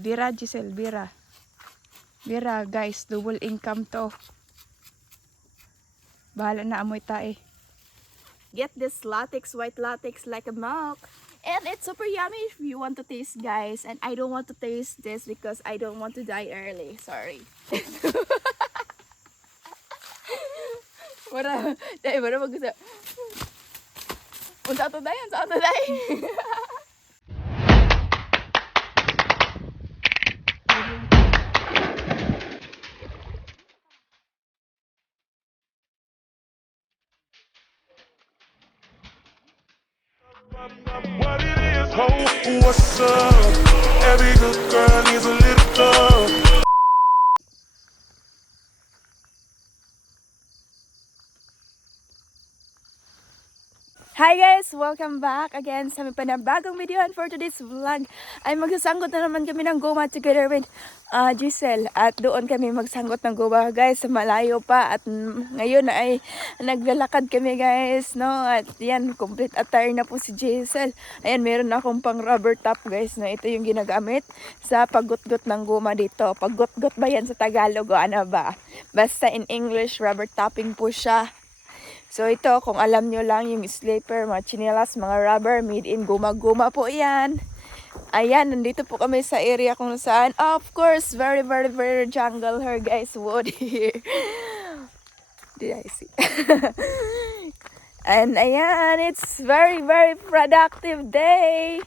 bira Giselle, bira. Bira guys, double income to. Bahala na amoy tae. Get this latex, white latex like a milk. And it's super yummy if you want to taste, guys. And I don't want to taste this because I don't want to die early. Sorry. Wala, dahil wala mag-gusto. Unsa to dayon, unsa to dayon. What it is, ho, what's up? Every good girl needs a little love. Hi guys! Welcome back again sa may panabagong video, and for today's vlog ay magsasanggot na naman kami ng goma together with Giselle, at doon kami magsanggot ng goma guys sa malayo pa, at ngayon ay naglalakad kami guys, no? At yan, complete attire na po si Giselle. Ayan, meron akong pang rubber top guys, na ito yung ginagamit sa paggutgut ng goma dito. Paggutgut ba yan sa Tagalog o ano ba? Basta in English, rubber topping po siya. So ito, kung alam nyo lang, yung slipper, mga chinelas, mga rubber, made in guma-guma po yan. Ayan, nandito po kami sa area kung saan, of course, very jungle here guys, wood here. Did I see? And ayan, it's very productive day.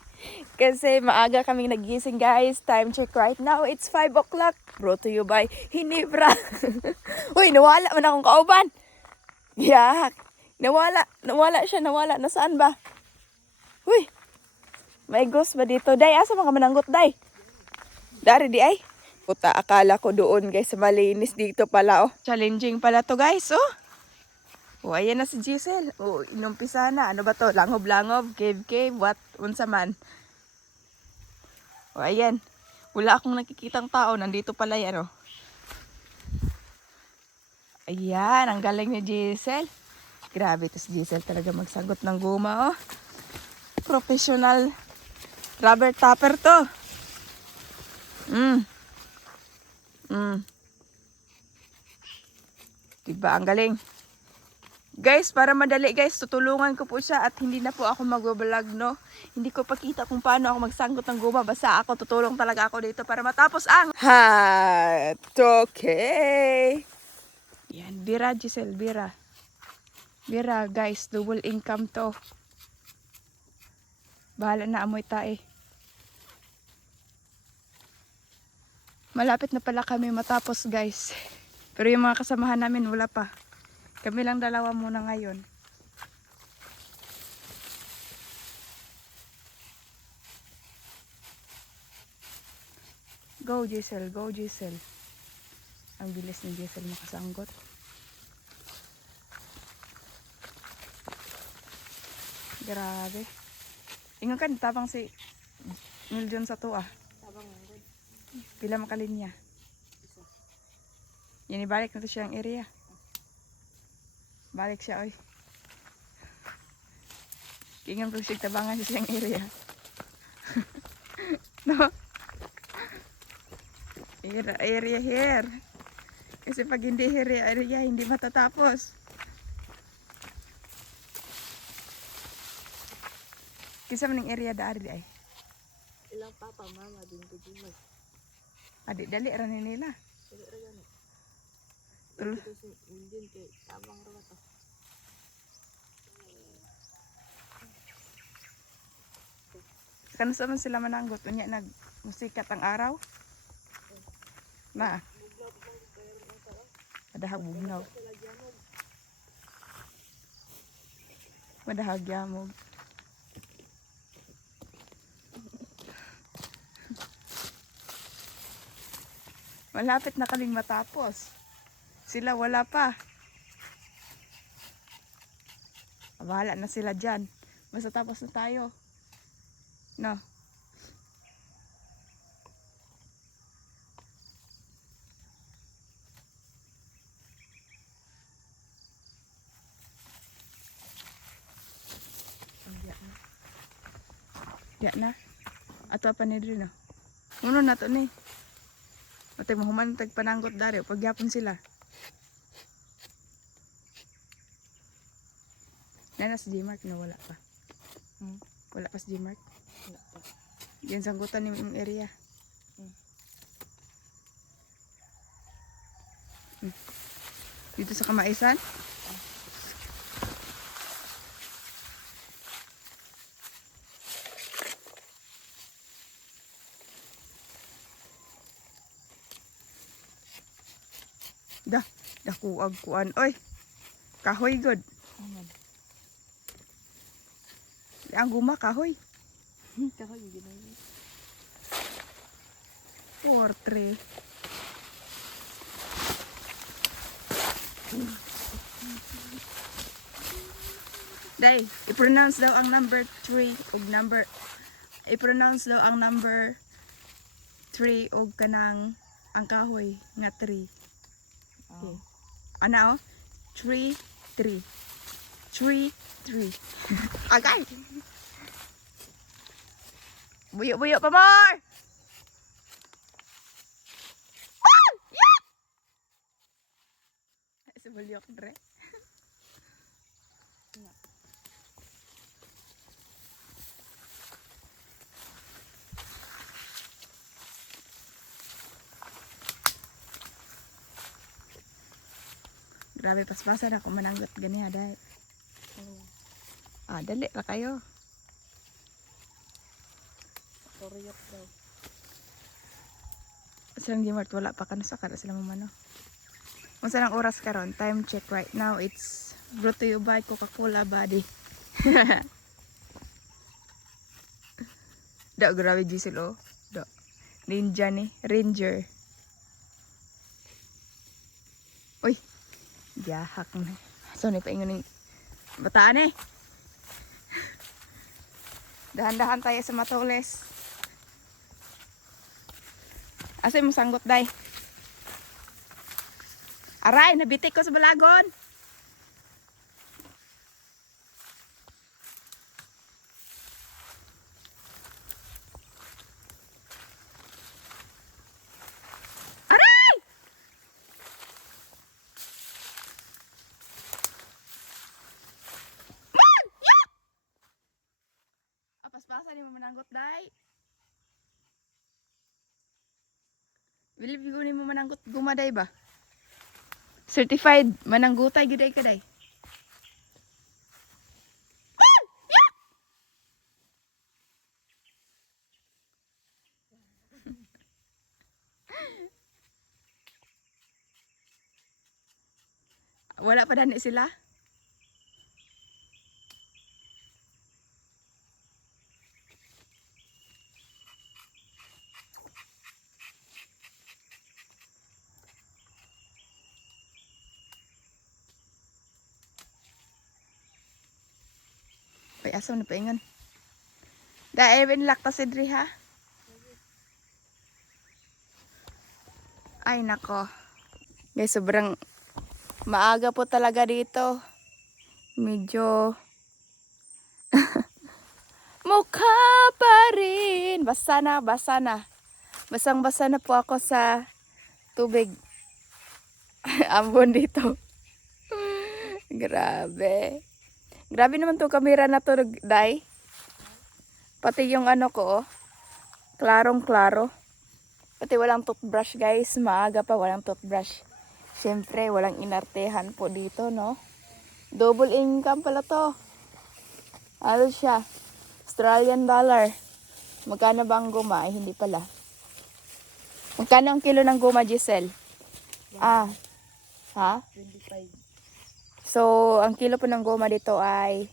Kasi maaga kaming nagising guys. Time check right now, it's 5 o'clock. Brought to you by Hinebra. Uy, nawala man akong kauban. Yak! Nawala siya. Nasaan ba? Uy! May ghost ba dito? Day, asa mga mananggot, day? Dari di ay? Puta, akala ko doon guys, malinis dito pala, oh. Challenging pala to guys, oh. Oh, ayan na si Giselle. Oh, inumpisa na. Ano ba to? Langob-langob, cave, what? Unsa man. Oh, ayan. Wala akong nakikitang tao. Nandito pala yan, oh. Ayan, ang galing ni Giselle. Grabe, ito si Giselle talaga magsagot ng guma, oh. Professional rubber topper to. Diba, ang galing. Guys, para madali guys, tutulungan ko po siya at hindi na po ako mag-vlog, no. Hindi ko pakita kung paano ako magsagot ng guma. Basta ako, tutulong talaga ako dito para matapos ang hat. Okay. Yan, bira Giselle, bira. Bira guys, double income to. Bahala na amoy tae. Malapit na pala kami matapos guys. Pero yung mga kasamahan namin wala pa. Kami lang dalawa muna ngayon. Go Giselle, go Giselle. Ang bilis ni Giselle makasanggot. Grabe. Ingon ka, tabang si Miljon sa to, ah. Tabang ngod. Pila makalinya. Isa. Yan, ibalik na to siyang area. Balik siya, oy. Ingon po siya tabangan sa siyang area. No? Area here. Kasi pag hindi area, hindi matatapos. Kisa maning area da ari ay. Ilang papa mama din ko dimas. Adik dali ra ni nila. Dili ra gani. Tulo. Ito si Indian kay tabang ra to. Kansa man sila mananggot unya nag musikat ang araw. Na. Madahag bugnaw. Madahag yamog. Malapit na kaming matapos. Sila wala pa. Bahala na sila dyan. Basta tapos na tayo. No. Diyan na. Ato apa ni diri no? Uno na to ni. Pati mo human tagpananggot dari. Pagyapon sila. Nana si Gmark na wala pa. Wala pa si Gmark. Wala pa. Diyan sanggutan ni yung area. Dito sa Kamaisan. Kuag kuan. Oy. Kahoy god. Aman. Ang guma kahoy. Kahoy ginay. Portre. Day, i-pronounce daw ang number 3 ug number i-pronounce daw ang number 3 ug kanang ang kahoy nga 3. Okay. Ana oh? 3 3. 3 3. Agay. Buyo-buyo pa more. Sa bulyok dre. Grabe paspasan ako mananggot gani aday. Dali ra kayo. Koryok daw. Sarang Gmart wala pa kano sa kada sila mamano. Kung saan ang oras karon, time check right now, it's brought to you by Coca-Cola Buddy. Da, grabe Gisel oh. Da. Ninja ni, Ranger. Uy, jahak na. So, ni paingon ng bataan eh. Dahan-dahan tayo sa matulis. Asa mo sanggot day? Aray, nabitik ko sa balagon. Aray! Man! Yak! Apas-pasan ni mo mananggot, day. Bilib ko ni mo mananggot gumaday ba? Certified mananggutay giday kaday. Wala pa dani sila. Ay, asam na paingon. Even lakta si Dri ha. Ay nako. Guys, sobrang maaga po talaga dito. Medyo mukha pa rin. Basa na, basa na. Basang-basa na po ako sa tubig. Ambon dito. Grabe. Grabe naman tong kamera na to, Day. Pati yung ano ko, oh. Klarong-klaro. Pati walang toothbrush, guys. Maaga pa walang toothbrush. Siyempre, walang inartehan po dito, no? Double income pala to. Ano siya? Australian dollar. Magkano ba ang goma? Ay, hindi pala. Magkano ang kilo ng goma, Giselle? Ha? 25. So, ang kilo po ng goma dito ay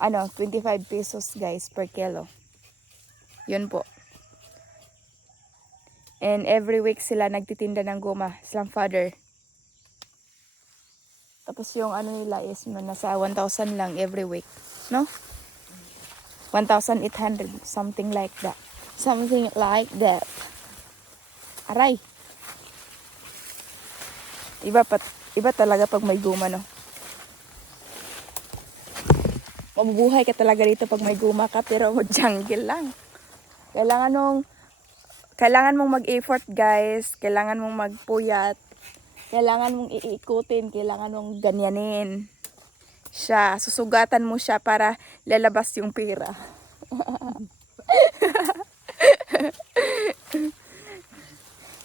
25 pesos guys per kilo. Yun po. And every week sila nagtitinda ng goma, silang father. Tapos yung nila is nasa 1,000 lang every week, no? 1,800, something like that. Something like that. Aray. Iba talaga pag may guma, no? Mabubuhay ka talaga dito pag may guma ka, pero jungle lang. Kailangan nung Kailangan mong mag-effort guys, kailangan mong magpuyat, kailangan mong iikutin, kailangan mong ganyanin siya. Susugatan mo siya para lalabas yung pera.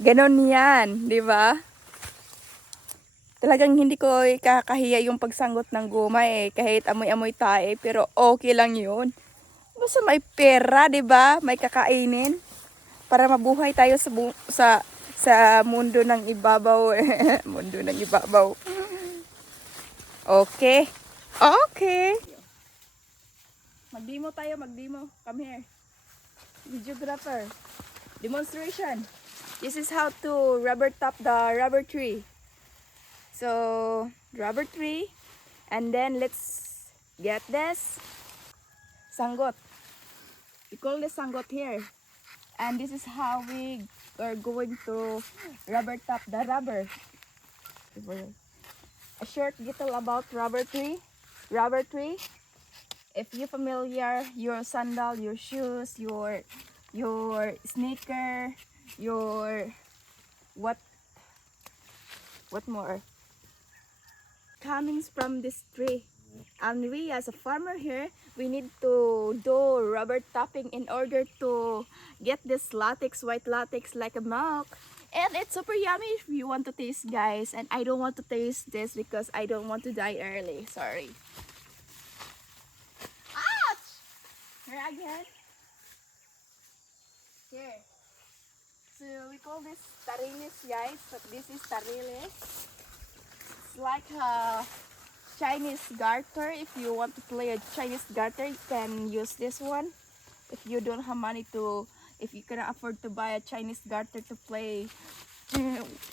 Ganon yan, di ba? Talagang hindi ko kakahiya yung pagsanggot ng guma eh, kahit amoy-amoy tae, pero okay lang yun. Basta may pera, di ba? May kakainin para mabuhay tayo sa mundo ng ibabaw. Mundo ng ibabaw. Okay. Okay. Magdemo tayo, magdemo. Come here. Videographer. Demonstration. This is how to rubber top the rubber tree. So, rubber tree. And then let's get this. Sanggot. We call this sanggot here. And this is how we are going to rubber top the rubber. A short detail about rubber tree. Rubber tree. If you familiar, your sandal, your shoes, your sneaker, your what more? Coming from this tree. And we as a farmer here, we need to do rubber tapping in order to get this latex, white latex like a milk. And it's super yummy if you want to taste guys. And I don't want to taste this because I don't want to die early. Sorry. Ouch! Here again. Here. So we call this tarilis guys. But this is tarilis. It's like a Chinese garter. If you want to play a Chinese garter, you can use this one. If you don't have money to, if you cannot afford to buy a Chinese garter to play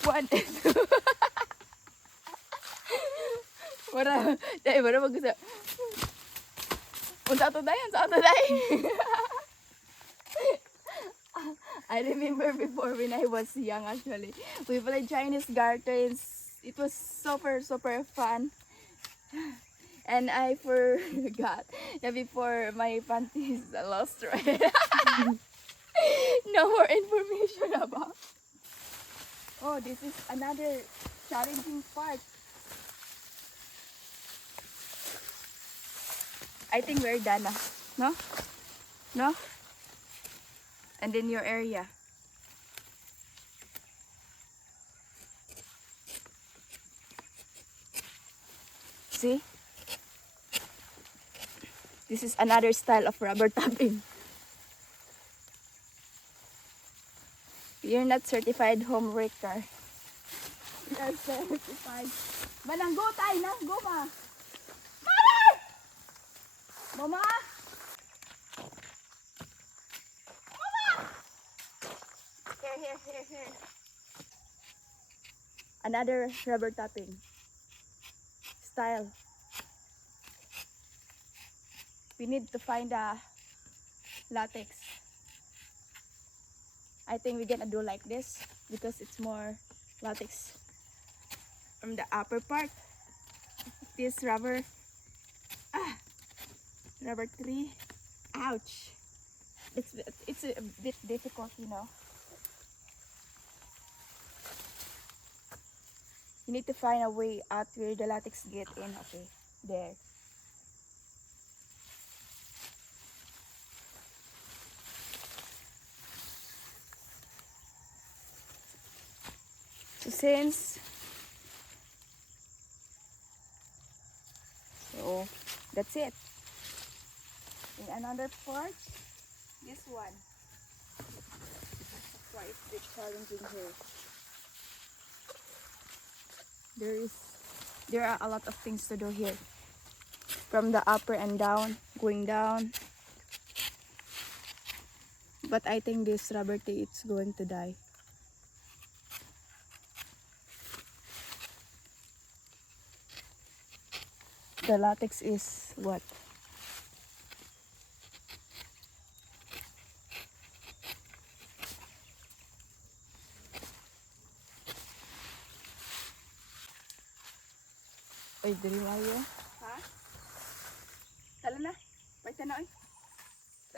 one. Wala, dahil wala mag-gusto. Unsa to dayon, unsa to dayon. I remember before when I was young actually, we played Chinese garters. It was super fun. And I forgot that before my panties lost, right? No more information about. Oh, this is another challenging part. I think we're done na. No? No? And then your area. See? This is another style of rubber tapping. You're not certified home wrecker. You're certified. Mananggo tayo na, goma. Mother! Mama! Mama! Here. Another rubber tapping style. We need to find a latex. I think we're gonna do like this because it's more latex from the upper part. This rubber tree. Ouch! It's a bit difficult, you know. You need to find a way out where the latex get in. Okay, there. So that's it. In another part, this one. That's why it's a bit challenging here. There are a lot of things to do here. From the upper and down, going down. But I think this rubber tree it's going to die. The latex is what? Oy, diri mayo. Ha? Tala na. Pwede na oy.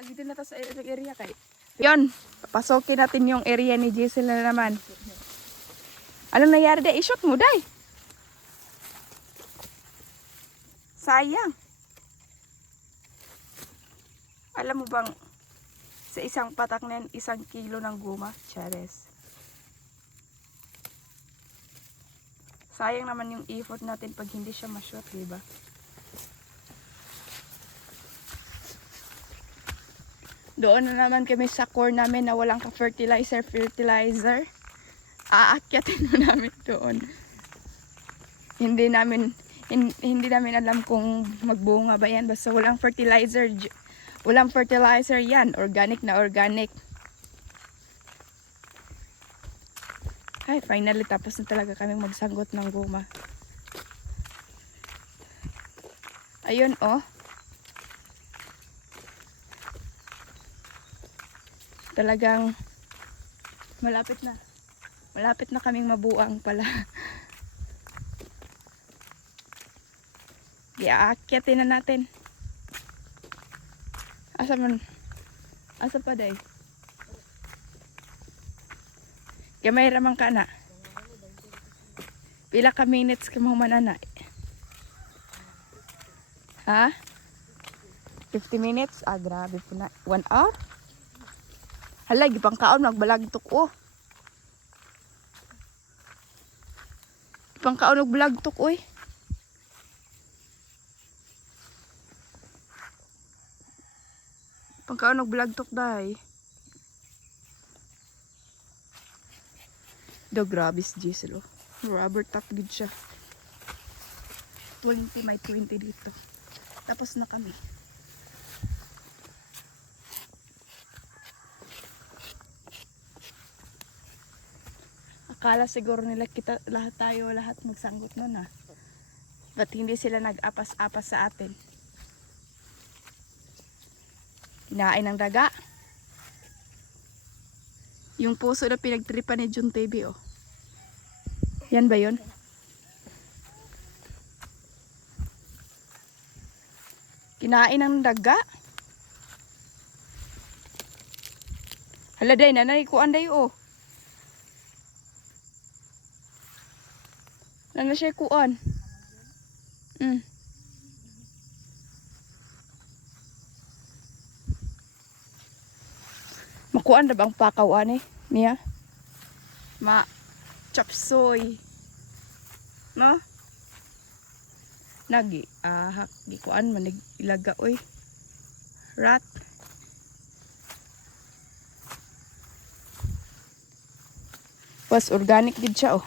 Dito na ta sa area kay. Yon, papasokin natin yung area ni Giselle na naman. Anong nangyari day? I-shoot mo day. Sayang. Alam mo bang sa isang patak na yan, 1 kilo ng guma? Chares. Sayang naman yung effort natin pag hindi siya ma-shoot, diba? Doon na naman kami sa core namin na walang ka-fertilizer. Aakyatin na namin doon. Hindi namin alam kung magbunga ba yan. Basta walang fertilizer. Walang fertilizer yan. Organic na organic. Ay, finally tapos na talaga kaming magsanggot ng guma. Ayun, oh. Talagang malapit na. Malapit na kaming mabuang pala. Iaakyatin na natin. Asa pa day? Gamay ramang ka na. Pila ka minutes ka mo manana? Ha? 50 minutes? Ah, grabe po na. 1 hour? Hala, gipang kaon, nagbalagtok oh. Gipang kaon, nagbalagtok oy. Gipang kaon, nagbalagtok dahi. Do, grabe si Giselle oh. Rubber tap gid siya. 20, may 20 dito. Tapos na kami. Akala siguro nila kita lahat magsanggot nun ah. Ba't hindi sila nag-apas-apas sa atin? Kinain ng daga. Yung puso na pinagtripan ni Jun TV oh. Yan ba yun? Kinain ng daga. Hala day, nanay kuan day oh. Ano siya kuan? Makuan na bang pakawan eh? Niya? Chop suey. No? Nagi. Ahak. Gikuan manig ilaga oy. Rat. Pas organic gid siya oh.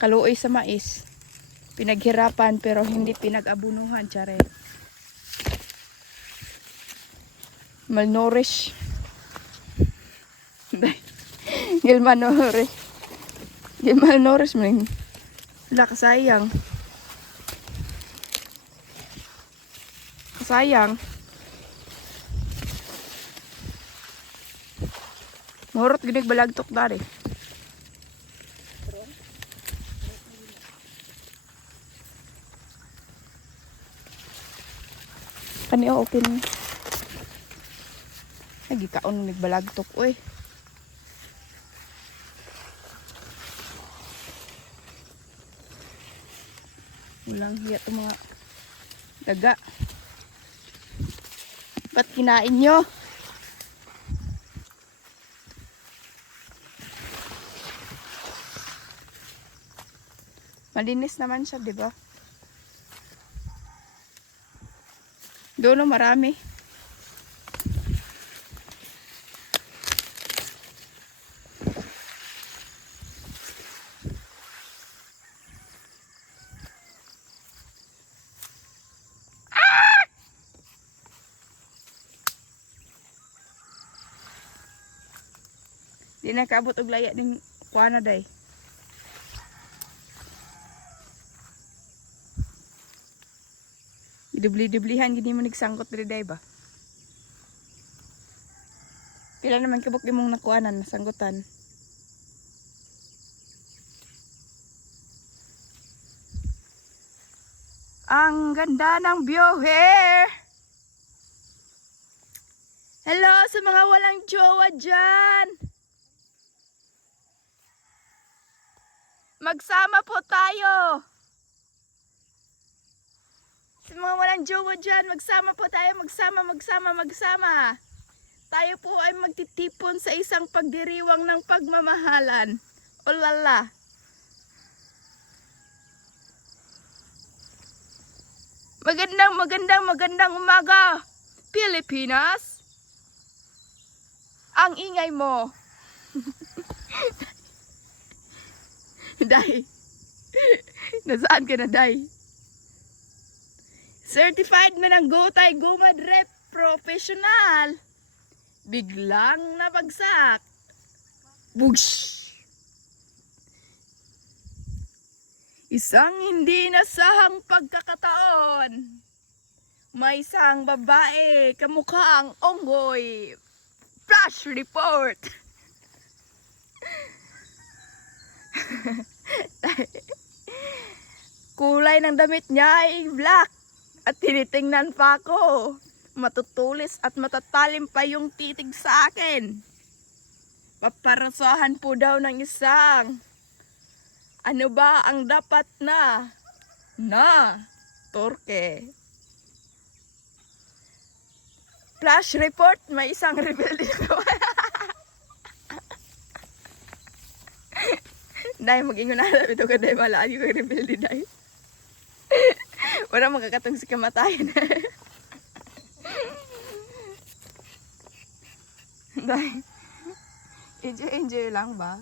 Kaluoy sa mais. Pinaghirapan pero hindi pinag-abunuhan. Tsare. Malnourished. Malnourished. Malnourished man. Wala kasayang. Kasayang. Mahurot ginig balagtok dari. Kaniya open. Lagi kaon nagbalagtok oy. Walang hiya to mga daga. Ba't kinain nyo? Malinis naman siya, di ba? Doon marami. Di na kaabot og laya din kuana day. Dubli-dublihan gini mo nagsangkot diri day ba? Pila naman kabuk imong nakuanan nasanggutan. Ang ganda ng view here. Hello sa mga walang jowa dyan. Magsama po tayo. Sa mga walang jowa dyan, magsama po tayo. Magsama. Tayo po ay magtitipon sa isang pagdiriwang ng pagmamahalan. O lala. Magandang umaga, Pilipinas. Ang ingay mo. Day. Nasaan ka na, Day? Certified mananggutay gumad rep professional. Biglang nabagsak. Bugs! Isang hindi nasahang pagkakataon. May isang babae kamukhang onggoy. Flash report! Kulay ng damit niya ay black. At tinitingnan pa ako. Matutulis at matatalim pa yung titig sa akin. Paparasahan po daw ng isang. Ano ba ang dapat na torke? Flash report, may isang rebelde na Dahil mag-ingon na alam ito ka dahil malagi ko rebelde dahil. Wala makakatong si kamatayan. Dahil, enjoy lang ba?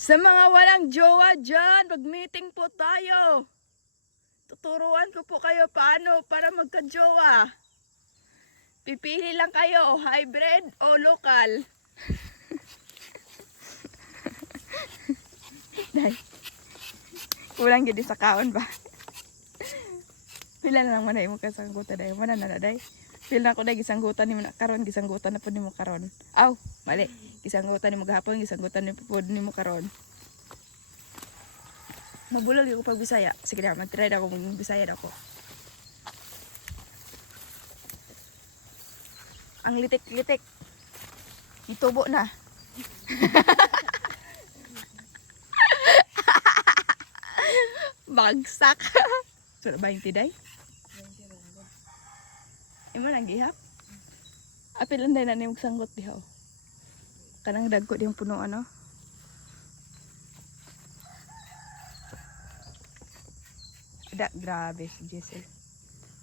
Sa mga walang jowa dyan, mag-meeting po tayo. Tuturuan ko po kayo paano para magka-jowa. Pipili lang kayo, hybrid o local. Dahil, kulang gini sa kaon ba? Pila na lang manay mo kasanggutan dahil. Mana na dahil. Pila na ako dahil gisanggutan ni mo na karon. Gisanggutan na po ni mo karon. Aw, mali. Gisanggutan ni mo gahapon. Gisanggutan ni mo karon. Mabulol yung pag Bisaya. Sige na, mag-try ako mag Bisaya na ako. Ang litik-litik. Itubo na. Bagsak. So, 20 day? Imo nang gihap? Apil lang na ni magsanggot diha. Kanang dagko diyang puno ano. Grabe si Jessel.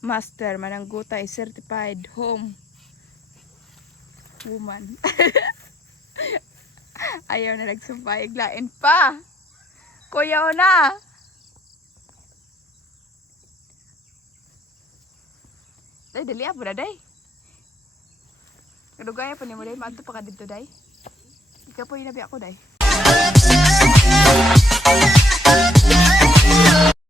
Master mananggutay certified home woman. Ayaw na nagsumpay, iglain pa. Kuyaw na. Day, dali po na, day. Kadugaya pa ni mo, day. Maadto pa ka dito, day. Ikaw po yung nabi ako, day.